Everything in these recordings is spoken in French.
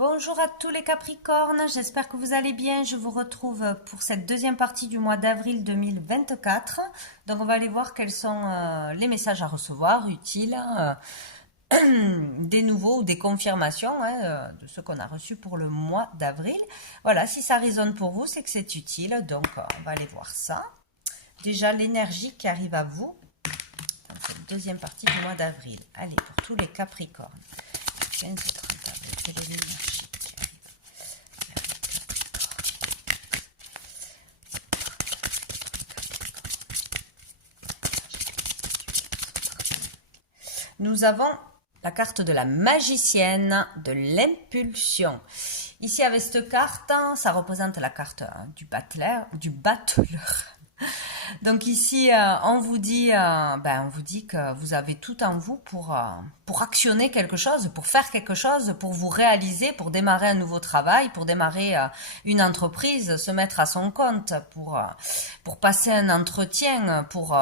Bonjour à tous les Capricornes, j'espère que vous allez bien. Je vous retrouve pour cette deuxième partie du mois d'avril 2024. Donc on va aller voir quels sont les messages à recevoir, utiles, des nouveaux ou des confirmations de ce qu'on a reçu pour le mois d'avril. Voilà, si ça résonne pour vous, c'est que c'est utile. Donc on va aller voir ça. Déjà l'énergie qui arrive à vous dans cette deuxième partie du mois d'avril. Allez, pour tous les Capricornes. 15 et 30 avril, quelle est l'énergie qui arrive? Nous avons la carte de la magicienne, de l'impulsion. Ici, avec cette carte, ça représente la carte du battleur. Donc ici, on vous dit que vous avez tout en vous pour actionner quelque chose, pour faire quelque chose, pour vous réaliser, pour démarrer un nouveau travail, pour démarrer une entreprise, se mettre à son compte, pour passer un entretien, pour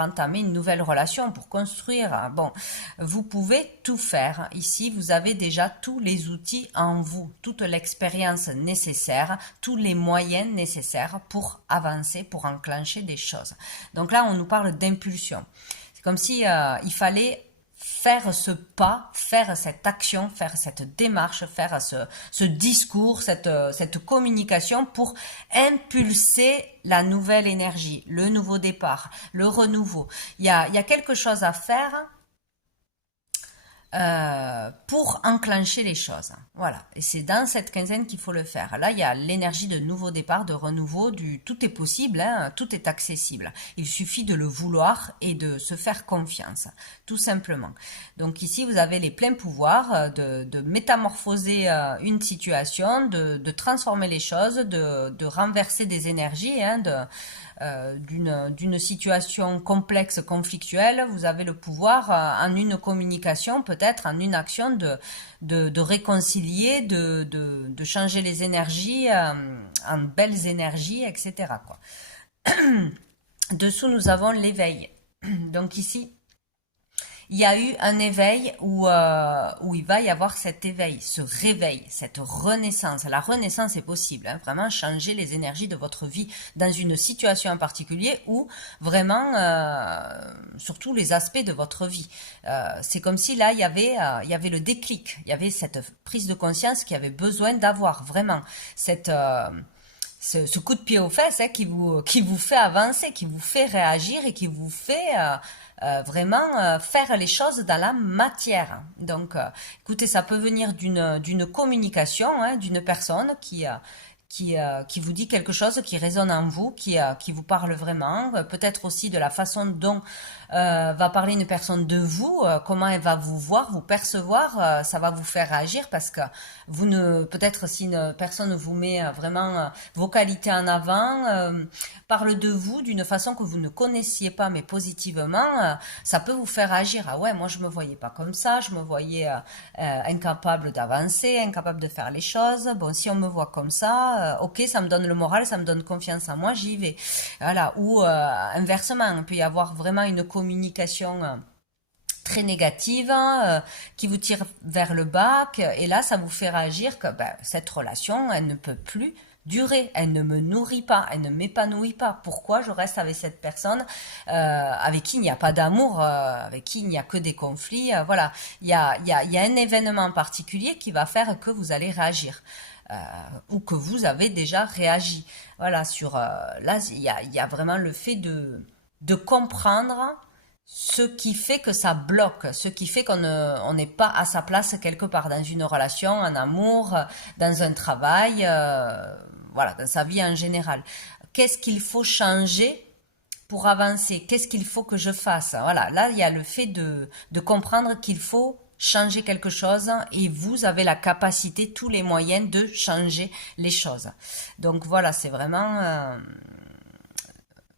entamer une nouvelle relation, pour construire. Bon, vous pouvez tout faire. Ici, vous avez déjà tous les outils en vous, toute l'expérience nécessaire, tous les moyens nécessaires pour avancer, pour enclencher des choses. Donc là, on nous parle d'impulsion. C'est comme si il fallait faire ce pas, faire cette action, faire cette démarche, faire ce discours, cette communication pour impulser la nouvelle énergie, le nouveau départ, le renouveau. Il y a quelque chose à faire pour enclencher les choses. Voilà. Et c'est dans cette quinzaine qu'il faut le faire. Là, il y a l'énergie de nouveau départ, de renouveau, tout est possible, hein, tout est accessible. Il suffit de le vouloir et de se faire confiance, tout simplement. Donc ici, vous avez les pleins pouvoirs de métamorphoser une situation, de transformer les choses, de renverser des énergies, hein, d'une situation complexe, conflictuelle. Vous avez le pouvoir en une communication, peut-être en une action, de réconcilier, de changer les énergies en belles énergies, etc. quoi. Dessous, nous avons l'éveil. Donc ici, il y a eu un éveil où il va y avoir cet éveil, ce réveil, cette renaissance. La renaissance est possible, hein, vraiment changer les énergies de votre vie dans une situation en particulier ou vraiment sur tous les aspects de votre vie. C'est comme si là, il y avait le déclic, il y avait cette prise de conscience qui avait besoin d'avoir vraiment ce coup de pied aux fesses qui vous fait avancer, qui vous fait réagir et qui vous fait vraiment faire les choses dans la matière. Donc, écoutez, ça peut venir d'une communication, hein, d'une personne qui vous dit quelque chose qui résonne en vous, qui vous parle vraiment, peut-être aussi de la façon dont va parler une personne de vous, comment elle va vous voir, vous percevoir, ça va vous faire réagir parce que peut-être si une personne vous met vraiment vos qualités en avant, parle de vous d'une façon que vous ne connaissiez pas mais positivement, ça peut vous faire réagir. Ah ouais, moi je me voyais pas comme ça, je me voyais incapable d'avancer, incapable de faire les choses. Bon, si on me voit comme ça, ok, ça me donne le moral, ça me donne confiance en moi, j'y vais. Voilà. Ou inversement, il peut y avoir vraiment une communication très négative qui vous tire vers le bas et là ça vous fait réagir que cette relation elle ne peut plus durer, elle ne me nourrit pas, elle ne m'épanouit pas. Pourquoi je reste avec cette personne avec qui il n'y a pas d'amour, avec qui il n'y a que des conflits, voilà, il y a un événement particulier qui va faire que vous allez réagir. Ou que vous avez déjà réagi. Voilà, là, il y a vraiment le fait de comprendre ce qui fait que ça bloque, ce qui fait qu'on n'est pas à sa place quelque part dans une relation, en amour, dans un travail, voilà, dans sa vie en général. Qu'est-ce qu'il faut changer pour avancer? Qu'est-ce qu'il faut que je fasse? Voilà, là, il y a le fait de comprendre qu'il faut changer quelque chose et vous avez la capacité, tous les moyens de changer les choses. Donc voilà, c'est vraiment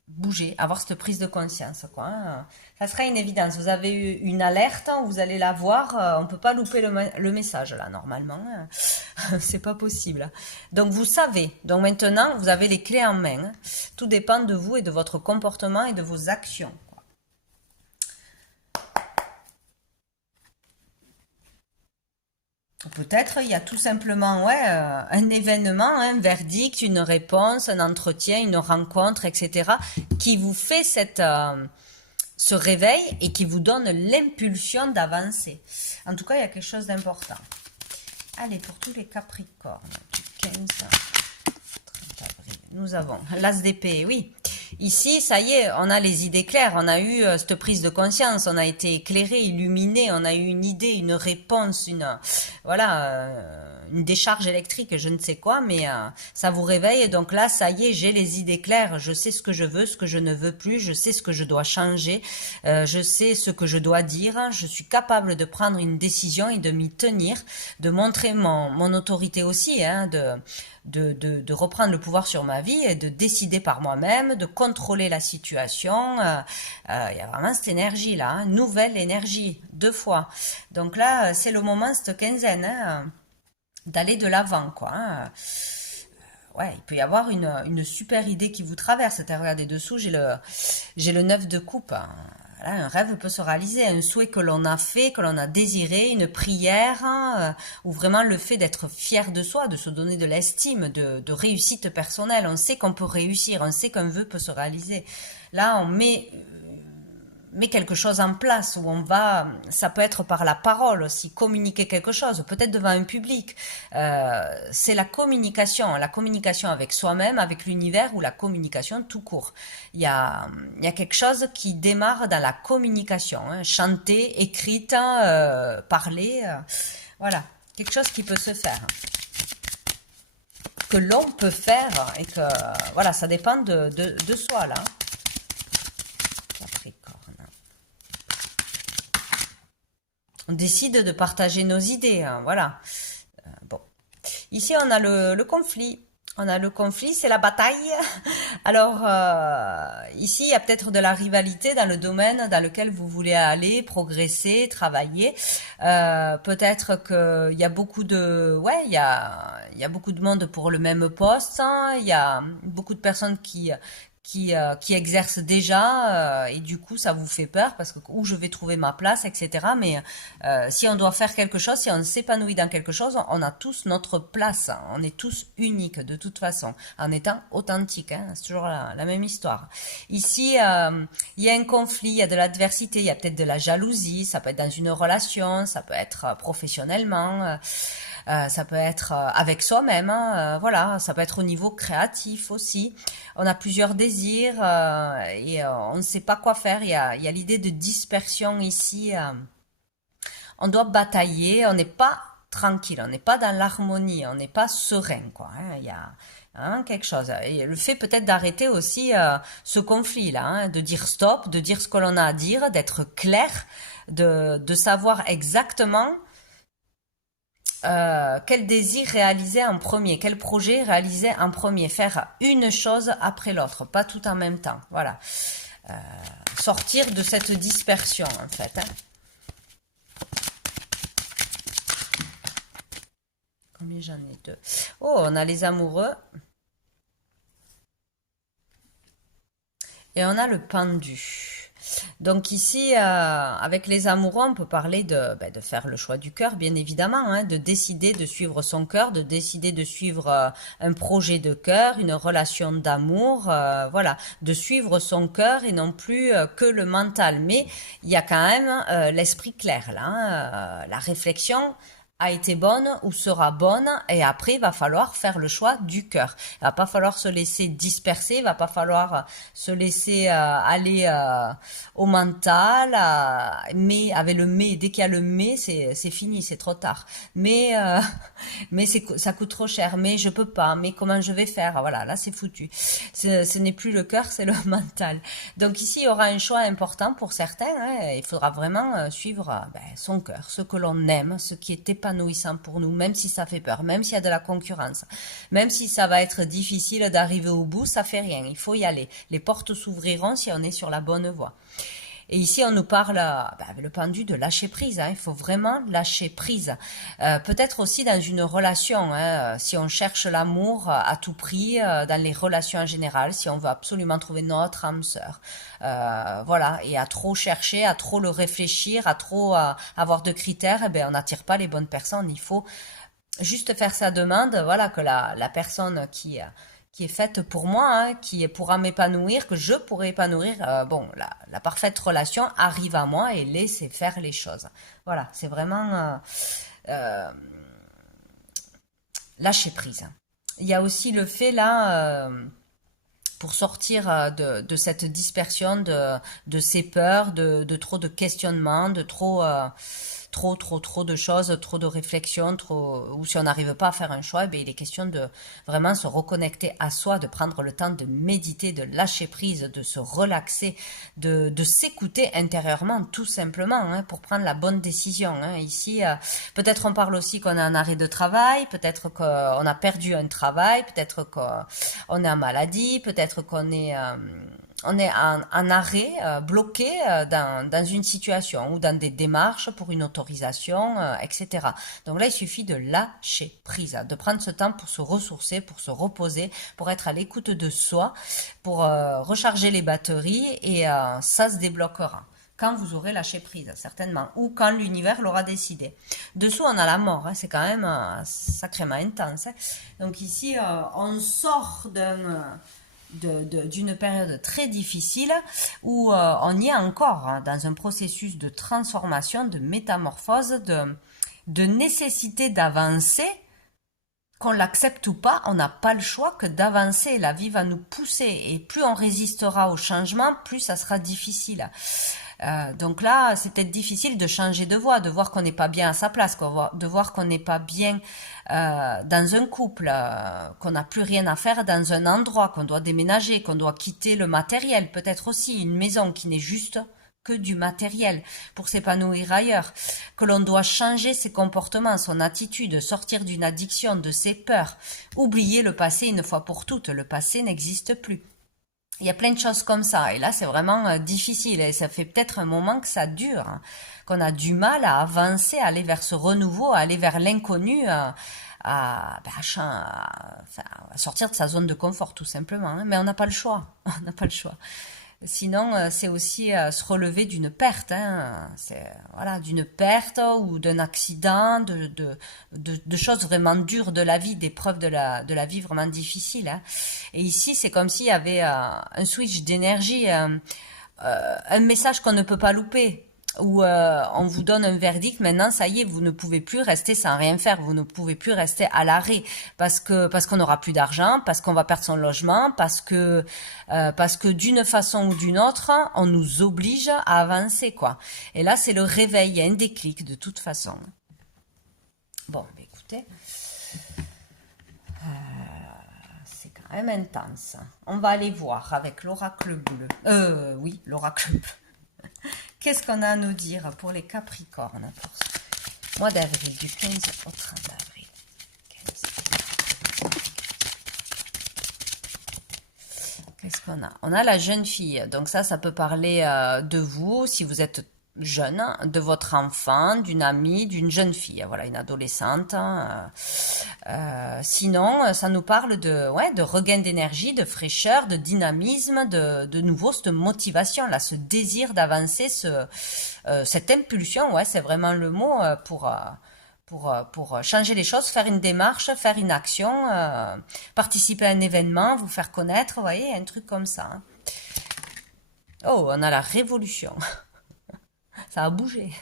bouger, avoir cette prise de conscience, quoi. Hein. Ça sera une évidence. Vous avez eu une alerte, vous allez la voir. On peut pas louper le message là, normalement. C'est pas possible. Donc vous savez. Donc maintenant, vous avez les clés en main. Tout dépend de vous et de votre comportement et de vos actions. Peut-être il y a tout simplement ouais, un événement, un verdict, une réponse, un entretien, une rencontre, etc., qui vous fait ce réveil et qui vous donne l'impulsion d'avancer. En tout cas, il y a quelque chose d'important. Allez, pour tous les Capricornes, du 15 avril, nous avons l'As d'épée, oui. Ici, ça y est, on a les idées claires, on a eu cette prise de conscience, on a été éclairé, illuminé, on a eu une idée, une réponse, une décharge électrique, je ne sais quoi, mais ça vous réveille. Et donc là, ça y est, j'ai les idées claires, je sais ce que je veux, ce que je ne veux plus, je sais ce que je dois changer, je sais ce que je dois dire, je suis capable de prendre une décision et de m'y tenir, de montrer mon autorité aussi, hein, de reprendre le pouvoir sur ma vie et de décider par moi-même, de contrôler la situation. Il y a vraiment cette énergie-là, hein, nouvelle énergie, 2 fois. Donc là, c'est le moment, cette quinzaine, hein, d'aller de l'avant, quoi. Hein. Ouais, il peut y avoir une super idée qui vous traverse. Regardez dessous, j'ai le 9 de coupe. Hein. Voilà, un rêve peut se réaliser, un souhait que l'on a fait, que l'on a désiré, une prière, hein, ou vraiment le fait d'être fier de soi, de se donner de l'estime, de réussite personnelle. On sait qu'on peut réussir, on sait qu'un vœu peut se réaliser. Là, on met quelque chose en place où on va, ça peut être par la parole aussi, communiquer quelque chose, peut-être devant un public. C'est la communication avec soi-même, avec l'univers ou la communication tout court. Il y a quelque chose qui démarre dans la communication, hein, chantée, écrite, parlée, voilà, quelque chose qui peut se faire, que l'on peut faire et que, voilà, ça dépend de soi là. On décide de partager nos idées, hein, voilà. Bon. Ici, on a le conflit. On a le conflit, c'est la bataille. Alors, ici, il y a peut-être de la rivalité dans le domaine dans lequel vous voulez aller, progresser, travailler. Peut-être qu'il y a beaucoup de... Ouais, il y a beaucoup de monde pour le même poste. Hein. Il y a beaucoup de personnes qui exercent déjà et du coup ça vous fait peur parce que où je vais trouver ma place, etc. Mais si on doit faire quelque chose, si on s'épanouit dans quelque chose, on a tous notre place, hein. On est tous uniques de toute façon en étant authentiques, hein. C'est toujours la même histoire. Ici il y a un conflit, il y a de l'adversité, il y a peut-être de la jalousie, ça peut être dans une relation, ça peut être professionnellement, ça peut être avec soi-même, hein, voilà, ça peut être au niveau créatif aussi. On a plusieurs désirs et on ne sait pas quoi faire. Il y a l'idée de dispersion ici. On doit batailler, on n'est pas tranquille, on n'est pas dans l'harmonie, on n'est pas serein, quoi. Hein, il y a hein, quelque chose. Et le fait peut-être d'arrêter aussi ce conflit-là, hein, de dire stop, de dire ce que l'on a à dire, d'être clair, de savoir exactement quel désir réaliser en premier, quel projet réaliser en premier, faire une chose après l'autre, pas tout en même temps, voilà. Sortir de cette dispersion, en fait. Hein. Combien j'en ai 2? Oh, on a les amoureux. Et on a le pendu. Donc ici, avec les amoureux, on peut parler de faire le choix du cœur, bien évidemment, hein, de décider de suivre son cœur, de décider de suivre un projet de cœur, une relation d'amour, voilà, de suivre son cœur et non plus que le mental. Mais il y a quand même l'esprit clair là, hein, la réflexion a été bonne ou sera bonne et après il va falloir faire le choix du cœur. Il va pas falloir se laisser disperser, il va pas falloir se laisser aller au mental, mais avec le mais, dès qu'il y a le mais, c'est fini, c'est trop tard. Mais mais ça coûte trop cher, mais je peux pas, mais comment je vais faire? Voilà, là c'est foutu. Ce n'est plus le cœur, c'est le mental. Donc ici il y aura un choix important pour certains, hein, il faudra vraiment suivre son cœur, ce que l'on aime, ce qui est épanouissant pour nous, même si ça fait peur, même s'il y a de la concurrence, même si ça va être difficile d'arriver au bout, ça fait rien, il faut y aller. Les portes s'ouvriront si on est sur la bonne voie. Et ici, on nous parle, avec le pendu, de lâcher prise. Hein. Il faut vraiment lâcher prise. Peut-être aussi dans une relation, hein, si on cherche l'amour à tout prix, dans les relations en général, si on veut absolument trouver notre âme sœur. Voilà, et à trop chercher, à trop le réfléchir, à trop avoir de critères, eh ben, on n'attire pas les bonnes personnes. Il faut juste faire sa demande, voilà, que la personne qui est faite pour moi, hein, qui pourra m'épanouir, que je pourrai épanouir, bon, la parfaite relation arrive à moi et laisser faire les choses. Voilà, c'est vraiment euh, lâcher prise. Il y a aussi le fait là, pour sortir de cette dispersion, de ces peurs, de trop de questionnements, de trop de choses, trop de réflexions, ou si on n'arrive pas à faire un choix, eh bien, il est question de vraiment se reconnecter à soi, de prendre le temps de méditer, de lâcher prise, de se relaxer, de s'écouter intérieurement, tout simplement, hein, pour prendre la bonne décision. Hein. Ici, peut-être on parle aussi qu'on a un arrêt de travail, peut-être qu'on a perdu un travail, peut-être qu'on est en maladie, peut-être on est en arrêt, bloqué dans une situation ou dans des démarches pour une autorisation, etc. Donc là, il suffit de lâcher prise, de prendre ce temps pour se ressourcer, pour se reposer, pour être à l'écoute de soi, pour recharger les batteries et ça se débloquera. Quand vous aurez lâché prise, certainement, ou quand l'univers l'aura décidé. Dessous, on a la mort, hein, c'est quand même sacrément intense. Hein. Donc ici, on sort d'une période très difficile où on y est encore hein, dans un processus de transformation, de métamorphose, de nécessité d'avancer. Qu'on l'accepte ou pas, on n'a pas le choix que d'avancer. La vie va nous pousser et plus on résistera au changement, plus ça sera difficile. Donc là, c'est peut-être difficile de changer de voie, de voir qu'on n'est pas bien à sa place, quoi, de voir qu'on n'est pas bien dans un couple, qu'on n'a plus rien à faire dans un endroit, qu'on doit déménager, qu'on doit quitter le matériel, peut-être aussi une maison qui n'est juste que du matériel pour s'épanouir ailleurs, que l'on doit changer ses comportements, son attitude, sortir d'une addiction, de ses peurs, oublier le passé une fois pour toutes, le passé n'existe plus. Il y a plein de choses comme ça, et là c'est vraiment difficile, et ça fait peut-être un moment que ça dure, hein, qu'on a du mal à avancer, à aller vers ce renouveau, à aller vers l'inconnu, à sortir de sa zone de confort tout simplement, hein, mais on n'a pas le choix, on n'a pas le choix. Sinon, c'est aussi se relever d'une perte, hein, c'est, voilà, d'une perte ou d'un accident, de choses vraiment dures de la vie, d'épreuves de la vie vraiment difficiles. Hein. Et ici, c'est comme s'il y avait un switch d'énergie, un message qu'on ne peut pas louper. Où on vous donne un verdict, maintenant ça y est, vous ne pouvez plus rester sans rien faire, vous ne pouvez plus rester à l'arrêt parce qu'on n'aura plus d'argent, parce qu'on va perdre son logement, parce que d'une façon ou d'une autre, on nous oblige à avancer quoi. Et là c'est le réveil, il y a un déclic de toute façon. Bon, bah, écoutez, c'est quand même intense. On va aller voir avec l'oracle bleu. Oui, l'oracle bleu. Qu'est-ce qu'on a à nous dire pour les Capricornes pour ce mois d'avril, du 15 au 30 avril 15. Qu'est-ce qu'on a? On a la jeune fille, donc ça peut parler de vous, si vous êtes jeune, de votre enfant, d'une amie, d'une jeune fille, voilà, une adolescente. Sinon, ça nous parle de regain d'énergie, de fraîcheur, de dynamisme, de nouveau, cette motivation, là, ce désir d'avancer, cette impulsion, ouais, c'est vraiment le mot pour changer les choses, faire une démarche, faire une action, participer à un événement, vous faire connaître, vous voyez, un truc comme ça. Hein. Oh, on a la révolution. Ça a bougé.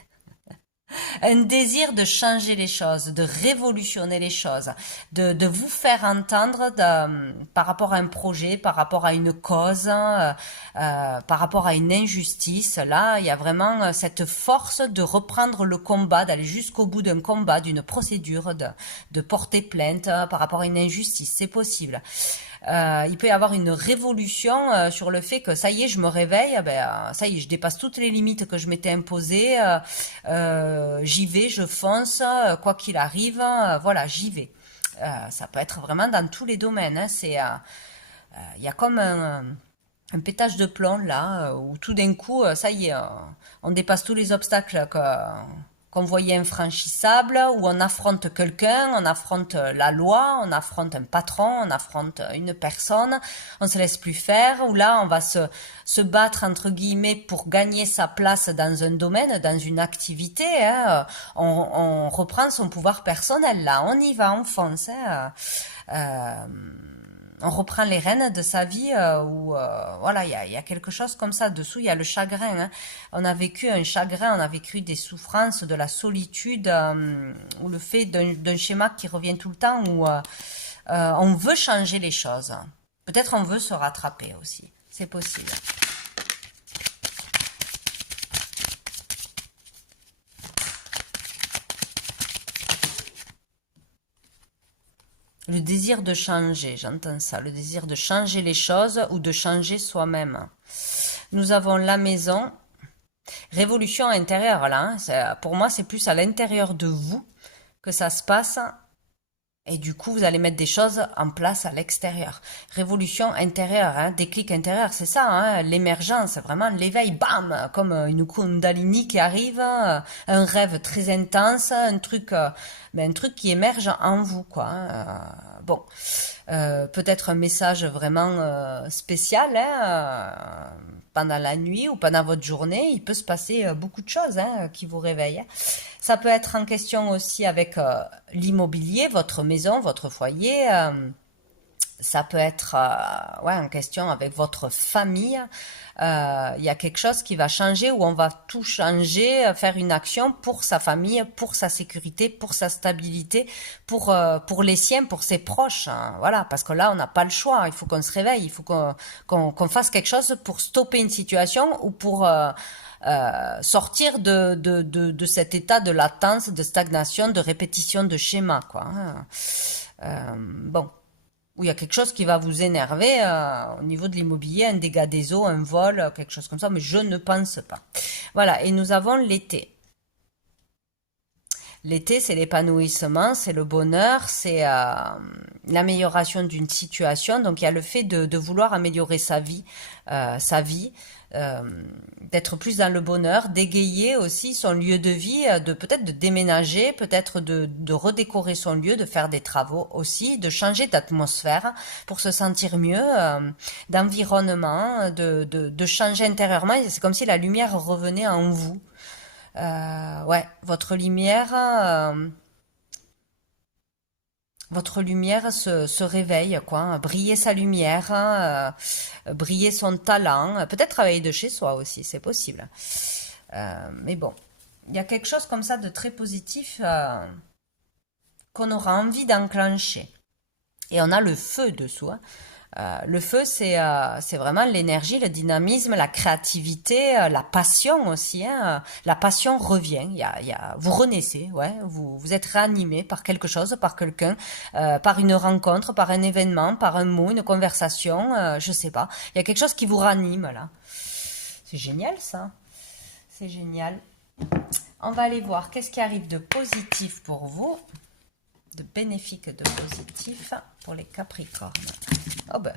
Un désir de changer les choses, de révolutionner les choses, de vous faire entendre par rapport à un projet, par rapport à une cause, par rapport à une injustice. Là, il y a vraiment cette force de reprendre le combat, d'aller jusqu'au bout d'un combat, d'une procédure, de porter plainte par rapport à une injustice. C'est possible. Il peut y avoir une révolution sur le fait que ça y est, je me réveille, ça y est, je dépasse toutes les limites que je m'étais imposées, j'y vais, je fonce, quoi qu'il arrive, voilà, j'y vais. Ça peut être vraiment dans tous les domaines. Hein, il y a comme un pétage de plomb là, où tout d'un coup, ça y est, on dépasse tous les obstacles qu'on voyait infranchissables, où on affronte quelqu'un, on affronte la loi, on affronte un patron, on affronte une personne, on se laisse plus faire, où là on va se battre entre guillemets pour gagner sa place dans un domaine, dans une activité, hein, on reprend son pouvoir personnel là, on y va, on fonce, hein, euh, on reprend les rênes de sa vie où voilà il y a quelque chose comme ça dessous il y a le chagrin, hein. On a vécu un chagrin, on a vécu des souffrances, de la solitude ou le fait d'un schéma qui revient tout le temps où on veut changer les choses, peut-être on veut se rattraper aussi, c'est possible. Le désir de changer, j'entends ça, le désir de changer les choses ou de changer soi-même. Nous avons la maison. Révolution intérieure, là, hein. Pour moi, c'est plus à l'intérieur de vous que ça se passe. Et du coup, vous allez mettre des choses en place à l'extérieur. Révolution intérieure, hein, déclic intérieur, c'est ça, hein, l'émergence, vraiment l'éveil, bam, comme une Kundalini qui arrive, un rêve très intense, un truc qui émerge en vous, quoi, hein. Bon, peut-être un message vraiment spécial, hein, pendant la nuit ou pendant votre journée, il peut se passer beaucoup de choses, hein, qui vous réveillent, hein. Ça peut être en question aussi avec l'immobilier, votre maison, votre foyer. Ça peut être ouais, en question avec votre famille. Il y a quelque chose qui va changer où on va tout changer, faire une action pour sa famille, pour sa sécurité, pour sa stabilité, pour les siens, pour ses proches, hein. Voilà, parce que là, on n'a pas le choix. Il faut qu'on se réveille, il faut qu'on fasse quelque chose pour stopper une situation ou pour sortir de cet état de latence, de stagnation, de répétition de schéma, quoi, hein. Bon, où il y a quelque chose qui va vous énerver au niveau de l'immobilier, un dégât des eaux, un vol, quelque chose comme ça, mais je ne pense pas. Voilà, et nous avons l'été. L'été, c'est l'épanouissement, c'est le bonheur, c'est l'amélioration d'une situation. Donc il y a le fait de vouloir améliorer sa vie, euh, d'être plus dans le bonheur, d'égayer aussi son lieu de vie, de peut-être de déménager, peut-être de redécorer son lieu, de faire des travaux aussi, de changer d'atmosphère pour se sentir mieux, d'environnement, de changer intérieurement. C'est comme si la lumière revenait en vous. Ouais, votre lumière se réveille, quoi. Briller sa lumière, hein, briller son talent, peut-être travailler de chez soi aussi, c'est possible. Mais bon, il y a quelque chose comme ça de très positif qu'on aura envie d'enclencher. Et on a le feu dessous, hein. Le feu, c'est vraiment l'énergie, le dynamisme, la créativité, la passion aussi, hein. La passion revient. Vous renaissez, ouais. Vous êtes réanimé par quelque chose, par quelqu'un, par une rencontre, par un événement, par un mot, une conversation, je sais pas. Il y a quelque chose qui vous ranime là. C'est génial ça. C'est génial. On va aller voir qu'est-ce qui arrive de positif pour vous, de bénéfique, de positif pour les Capricornes. Oh ben,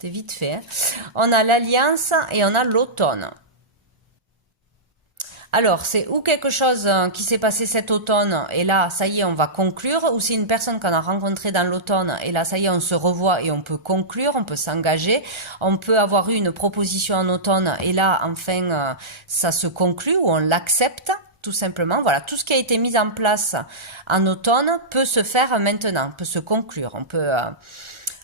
c'est vite fait, hein. On a l'alliance et on a l'automne. Alors, c'est ou quelque chose qui s'est passé cet automne, et là, ça y est, on va conclure, ou c'est une personne qu'on a rencontrée dans l'automne, et là, ça y est, on se revoit et on peut conclure, on peut s'engager. On peut avoir eu une proposition en automne, et là, enfin, ça se conclut, ou on l'accepte, tout simplement. Voilà, tout ce qui a été mis en place en automne peut se faire maintenant, peut se conclure. On peut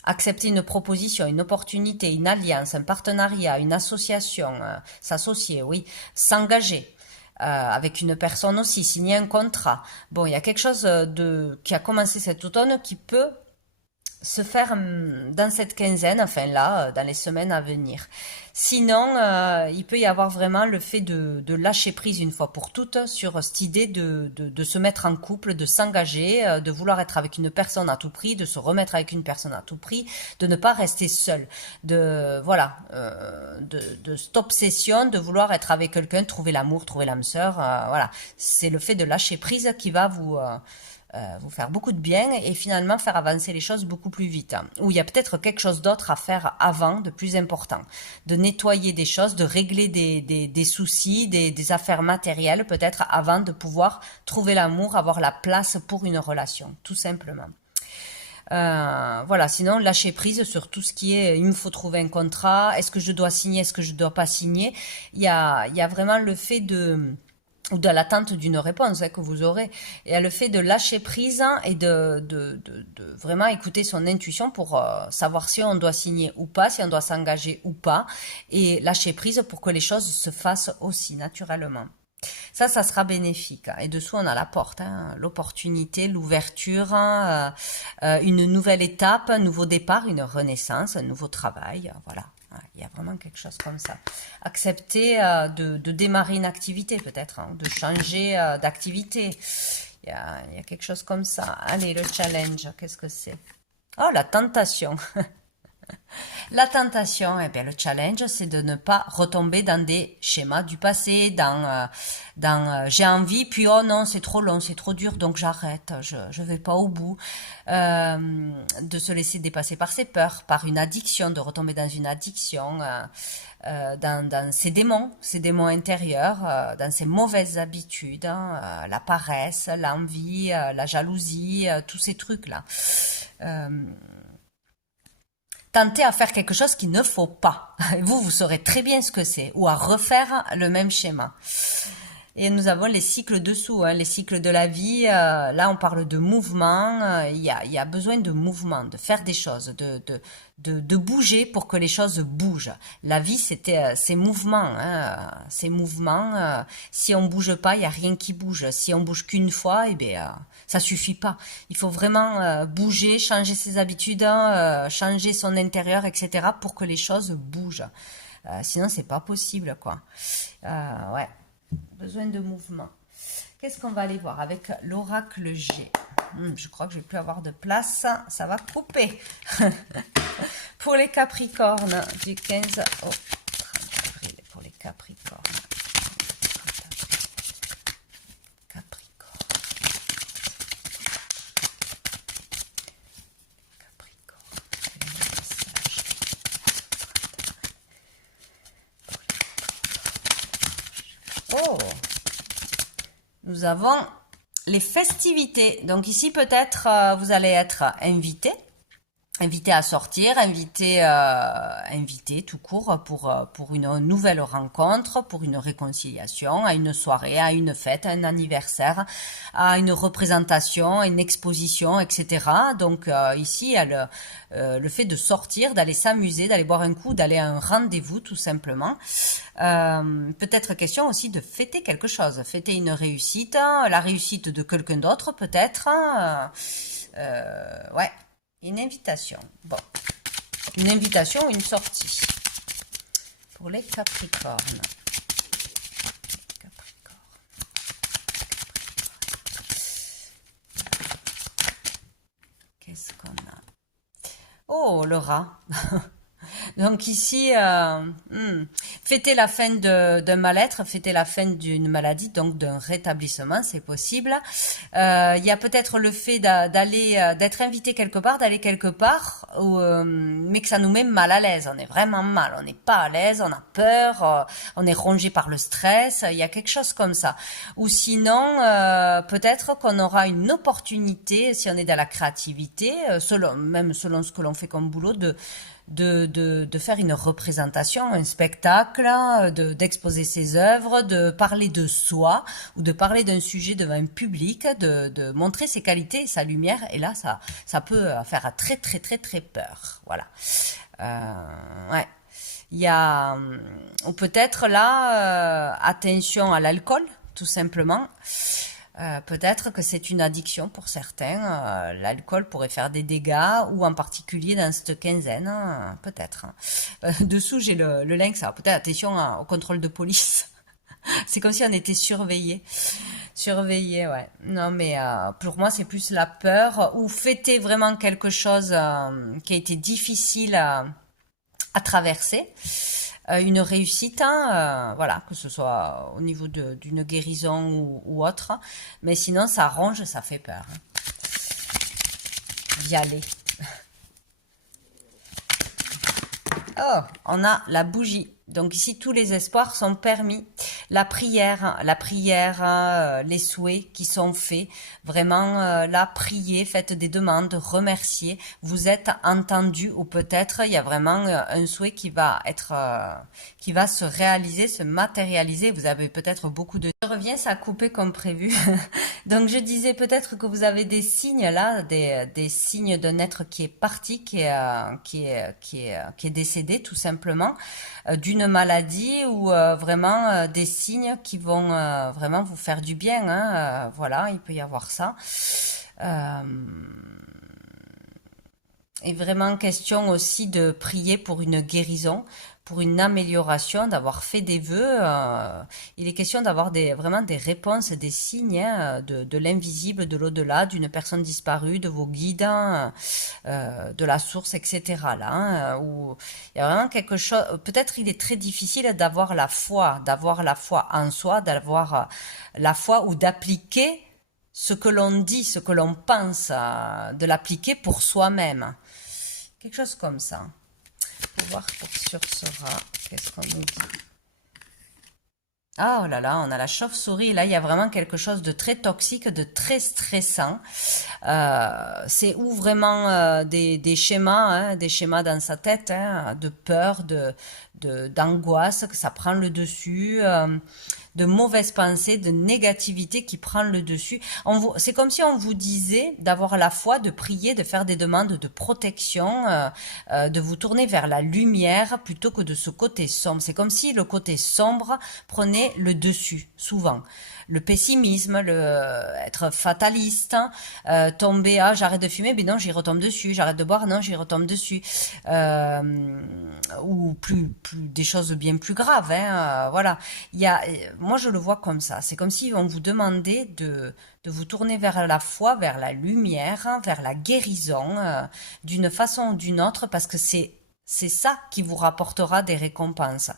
accepter une proposition, une opportunité, une alliance, un partenariat, une association, s'associer, oui, s'engager. Avec une personne aussi, signer un contrat. Bon, il y a quelque chose qui a commencé cet automne qui peut se faire dans cette quinzaine, enfin là, dans les semaines à venir. Sinon, il peut y avoir vraiment le fait de lâcher prise une fois pour toutes sur cette idée de se mettre en couple, de s'engager, de vouloir être avec une personne à tout prix, de se remettre avec une personne à tout prix, de ne pas rester seul, voilà, de cette obsession de vouloir être avec quelqu'un, trouver l'amour, trouver l'âme sœur, voilà. C'est le fait de lâcher prise qui va vous faire beaucoup de bien et finalement faire avancer les choses beaucoup plus vite. Ou il y a peut-être quelque chose d'autre à faire avant, de plus important. De nettoyer des choses, de régler des soucis, des affaires matérielles peut-être avant de pouvoir trouver l'amour, avoir la place pour une relation, tout simplement. Voilà, sinon lâcher prise sur tout ce qui est, il me faut trouver un contrat, est-ce que je dois signer, est-ce que je dois pas signer. Il y a vraiment le fait ou de l'attente d'une réponse que vous aurez. Il y a le fait de lâcher prise et de vraiment écouter son intuition pour savoir si on doit signer ou pas, si on doit s'engager ou pas, et lâcher prise pour que les choses se fassent aussi naturellement. Ça sera bénéfique. Et dessous, on a la porte, hein, l'opportunité, l'ouverture, une nouvelle étape, un nouveau départ, une renaissance, un nouveau travail. Voilà. Il y a vraiment quelque chose comme ça. Accepter de démarrer une activité peut-être, hein, de changer d'activité. Il y a quelque chose comme ça. Allez, le challenge, qu'est-ce que c'est? Oh, la tentation. La tentation, eh bien, le challenge, c'est de ne pas retomber dans des schémas du passé, dans j'ai envie, puis oh non, c'est trop long, c'est trop dur, donc j'arrête, je vais pas au bout. De se laisser dépasser par ses peurs, par une addiction, de retomber dans une addiction, dans ses démons intérieurs, dans ses mauvaises habitudes, hein, la paresse, l'envie, la jalousie, tous ces trucs-là. Tenter à faire quelque chose qu'il ne faut pas. Vous saurez très bien ce que c'est, ou à refaire le même schéma. Et nous avons les cycles dessous, hein, les cycles de la vie. Là, on parle de mouvement. Il y a besoin de mouvement, de faire des choses, de bouger pour que les choses bougent. La vie, c'est mouvement. Hein, ces mouvements. Si on bouge pas, il y a rien qui bouge. Si on bouge qu'une fois, eh bien, ça suffit pas. Il faut vraiment bouger, changer ses habitudes, changer son intérieur, etc. pour que les choses bougent. Sinon, c'est pas possible, quoi. Ouais. Besoin de mouvement. Qu'est-ce qu'on va aller voir avec l'oracle G? Je crois que je vais plus avoir de place. Ça va couper. Pour les Capricornes, du 15 au 30 avril. Pour les Capricornes. Oh, nous avons les festivités. Donc ici, peut-être, vous allez être invité à sortir, invité tout court pour une nouvelle rencontre, pour une réconciliation, à une soirée, à une fête, à un anniversaire, à une représentation, à une exposition, etc. Donc ici, il y a le fait de sortir, d'aller s'amuser, d'aller boire un coup, d'aller à un rendez-vous tout simplement. Peut-être question aussi de fêter quelque chose, fêter une réussite, la réussite de quelqu'un d'autre peut-être. Ouais. Une invitation. Bon. Une invitation ou une sortie. Pour les Capricornes. Qu'est-ce qu'on a? Oh, le rat. Donc ici, fêter la fin d'un mal-être, fêter la fin d'une maladie, donc d'un rétablissement, c'est possible. Il y a peut-être le fait d'être invité quelque part, d'aller quelque part, mais que ça nous met mal à l'aise. On est vraiment mal, on n'est pas à l'aise, on a peur, on est rongé par le stress. Il y a quelque chose comme ça. Ou sinon, peut-être qu'on aura une opportunité, si on est dans la créativité, même selon ce que l'on fait comme boulot, de faire une représentation, un spectacle, d'exposer ses œuvres, de parler de soi ou de parler d'un sujet devant un public, de montrer ses qualités et sa lumière. Et là, ça peut faire très très très très peur. Voilà. Ouais. Il y a, ou peut-être là, attention à l'alcool, tout simplement. Peut-être que c'est une addiction pour certains. L'alcool pourrait faire des dégâts, ou en particulier dans cette quinzaine, peut-être. Dessous, j'ai le lynx. Alors peut-être attention au contrôle de police. C'est comme si on était surveillé. Surveillé, ouais. Non, mais pour moi, c'est plus la peur, ou fêter vraiment quelque chose qui a été difficile à traverser. une réussite, hein, voilà, que ce soit au niveau d'une guérison ou autre. Mais sinon, ça ronge, ça fait peur, hein. D'y aller. Oh, on a la bougie. Donc ici, tous les espoirs sont permis. La prière, les souhaits qui sont faits. Vraiment, là, priez, faites des demandes, remerciez. Vous êtes entendu ou peut-être il y a vraiment un souhait qui va se réaliser, se matérialiser. Vous avez peut-être beaucoup de... Je reviens, ça a coupé comme prévu. Donc je disais peut-être que vous avez des signes là, des signes d'un être qui est parti, qui est décédé tout simplement, d'une maladie ou vraiment des signes qui vont vraiment vous faire du bien, hein, voilà, il peut y avoir ça. Euh, et vraiment question aussi de prier pour une guérison, pour une amélioration, d'avoir fait des vœux. Il est question d'avoir vraiment des réponses, des signes, hein, de l'invisible, de l'au-delà, d'une personne disparue, de vos guides, hein, de la source, etc. Là, hein, où il y a vraiment quelque chose. Peut-être il est très difficile d'avoir la foi en soi, d'avoir la foi ou d'appliquer ce que l'on dit, ce que l'on pense, de l'appliquer pour soi-même. Quelque chose comme ça. Pour voir pour sur Sora, qu'est-ce qu'on nous dit? Ah, oh là là, on a la chauve-souris. Là, il y a vraiment quelque chose de très toxique, de très stressant. C'est où vraiment des schémas dans sa tête, hein, de peur, d'angoisse, que ça prend le dessus. De mauvaises pensées, de négativité qui prend le dessus. C'est comme si on vous disait d'avoir la foi, de prier, de faire des demandes de protection, de vous tourner vers la lumière plutôt que de ce côté sombre. C'est comme si le côté sombre prenait le dessus, souvent. Le pessimisme, être fataliste, tomber, ah j'arrête de fumer, mais non j'y retombe dessus, j'arrête de boire, non j'y retombe dessus, ou plus des choses bien plus graves, hein, voilà. Moi je le vois comme ça, c'est comme si on vous demandait de vous tourner vers la foi, vers la lumière, hein, vers la guérison, d'une façon ou d'une autre, parce que c'est ça qui vous rapportera des récompenses.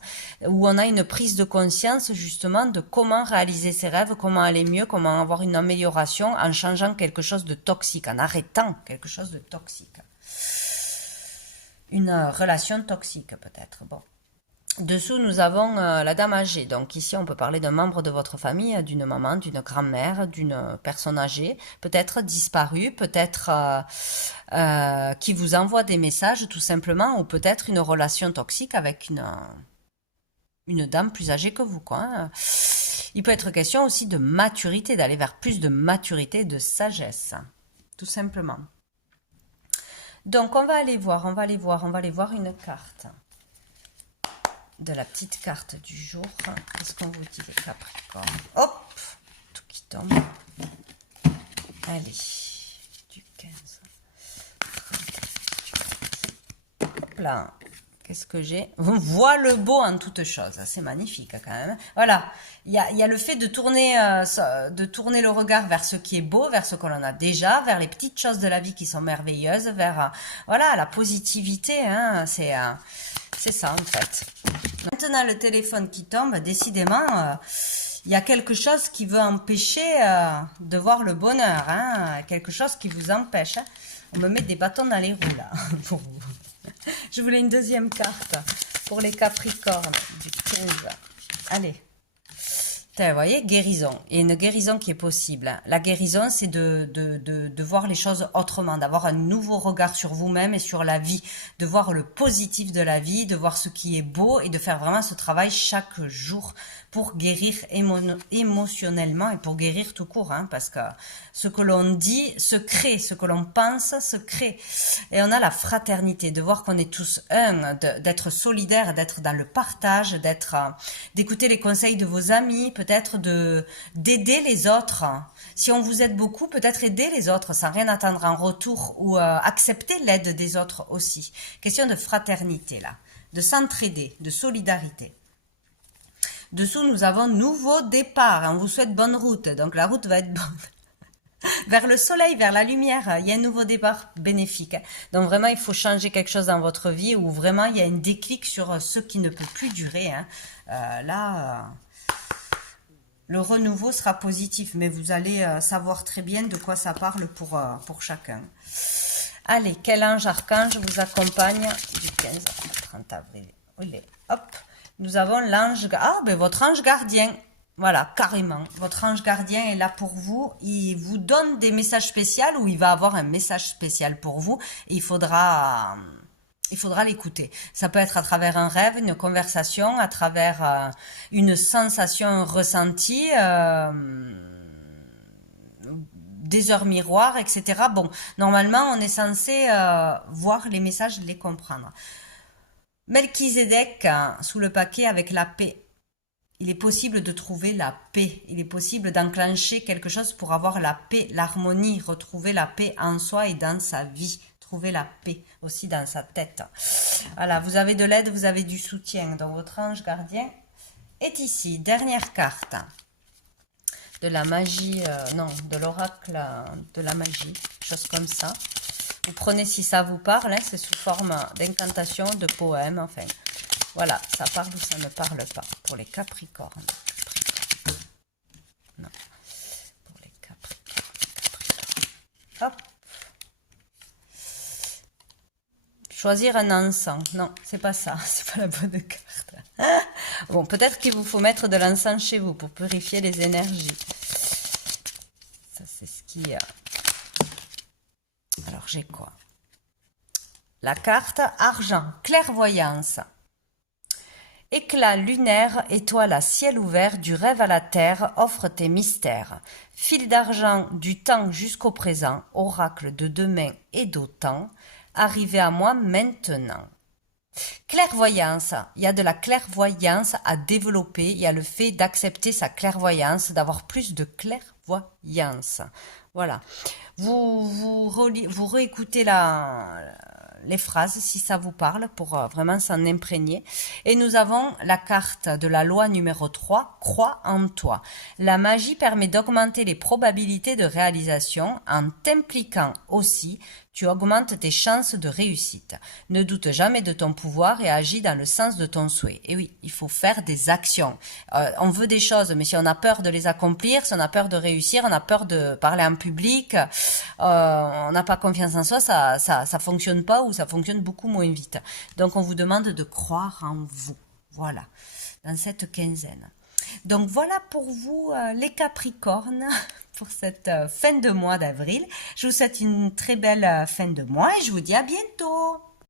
Où on a une prise de conscience justement de comment réaliser ses rêves, comment aller mieux, comment avoir une amélioration en changeant quelque chose de toxique, en arrêtant quelque chose de toxique. Une relation toxique peut-être. Bon. Dessous, nous avons la dame âgée. Donc ici, on peut parler d'un membre de votre famille, d'une maman, d'une grand-mère, d'une personne âgée, peut-être disparue, peut-être qui vous envoie des messages tout simplement, ou peut-être une relation toxique avec une dame plus âgée que vous, quoi, hein. Il peut être question aussi de maturité, d'aller vers plus de maturité, de sagesse, tout simplement. Donc on va aller voir une carte. De la petite carte du jour. Qu'est-ce qu'on vous dit les Capricornes? Hop, tout qui tombe. Allez, du 15. Hop là. Qu'est-ce que j'ai? Vois le beau en toute chose. C'est magnifique quand même. Voilà. Il y a le fait de tourner le regard vers ce qui est beau, vers ce que l'on a déjà, vers les petites choses de la vie qui sont merveilleuses, vers voilà, la positivité, hein. C'est ça en fait. Maintenant le téléphone qui tombe, décidément, il y a quelque chose qui veut empêcher de voir le bonheur, hein, quelque chose qui vous empêche, hein. On me met des bâtons dans les roues là, pour vous. Je voulais une deuxième carte pour les Capricornes du 15. Allez. Vous voyez, guérison. Il y a une guérison qui est possible. La guérison, c'est de voir les choses autrement, d'avoir un nouveau regard sur vous-même et sur la vie, de voir le positif de la vie, de voir ce qui est beau et de faire vraiment ce travail chaque jour pour guérir émotionnellement et pour guérir tout court, hein, parce que ce que l'on dit se crée, ce que l'on pense se crée. Et on a la fraternité, de voir qu'on est tous un, d'être solidaire, d'être dans le partage, d'écouter les conseils de vos amis, peut-être d'aider les autres. Si on vous aide beaucoup, peut-être aider les autres sans rien attendre en retour ou accepter l'aide des autres aussi. Question de fraternité là, de s'entraider, de solidarité. Dessous, nous avons nouveau départ. On vous souhaite bonne route. Donc, la route va être bonne. Vers le soleil, vers la lumière, il y a un nouveau départ bénéfique. Donc vraiment, il faut changer quelque chose dans votre vie où vraiment il y a un déclic sur ce qui ne peut plus durer. Hein. Le renouveau sera positif, mais vous allez savoir très bien de quoi ça parle pour chacun. Allez, quel ange archange vous accompagne du 15 au 30 avril? Allez, hop, nous avons l'ange... Ah, ben votre ange gardien. Voilà, carrément. Votre ange gardien est là pour vous. Il vous donne des messages spéciaux ou il va avoir un message spécial pour vous. Et il faudra l'écouter. Ça peut être à travers un rêve, une conversation, à travers une sensation, un ressenti, des heures miroirs, etc. Bon, normalement, on est censé voir les messages, les comprendre. Melchizedek, sous le paquet avec la paix. Il est possible de trouver la paix. Il est possible d'enclencher quelque chose pour avoir la paix, l'harmonie, retrouver la paix en soi et dans sa vie. Trouver la paix aussi dans sa tête. Voilà, vous avez de l'aide, vous avez du soutien. Donc votre ange gardien est ici. Dernière carte. De la magie, non, de l'oracle de la magie, chose comme ça. Vous prenez si ça vous parle, hein, c'est sous forme d'incantation, de poème, enfin. Voilà, ça parle ou ça ne parle pas. Pour les Capricornes. Non, pour les Capricornes. Hop. Choisir un encens. Non, c'est pas ça. C'est pas la bonne carte. Bon, peut-être qu'il vous faut mettre de l'encens chez vous pour purifier les énergies. Ça, c'est ce qui... Alors, j'ai quoi? La carte argent, clairvoyance. Éclat lunaire, étoile à ciel ouvert, du rêve à la terre, offre tes mystères. Fil d'argent du temps jusqu'au présent, oracle de demain et d'autant, arrivé à moi maintenant. Clairvoyance, il y a de la clairvoyance à développer, il y a le fait d'accepter sa clairvoyance, d'avoir plus de clairvoyance. Voilà. Vous réécoutez les phrases si ça vous parle pour vraiment s'en imprégner. Et nous avons la carte de la loi numéro 3, crois en toi. La magie permet d'augmenter les probabilités de réalisation en t'impliquant aussi. Tu augmentes tes chances de réussite. Ne doute jamais de ton pouvoir et agis dans le sens de ton souhait. Et oui, il faut faire des actions. On veut des choses, mais si on a peur de les accomplir, si on a peur de réussir, on a peur de parler en public, on n'a pas confiance en soi, ça fonctionne pas ou ça fonctionne beaucoup moins vite. Donc on vous demande de croire en vous. Voilà, dans cette quinzaine. Donc voilà pour vous les Capricornes pour cette fin de mois d'avril. Je vous souhaite une très belle fin de mois et je vous dis à bientôt.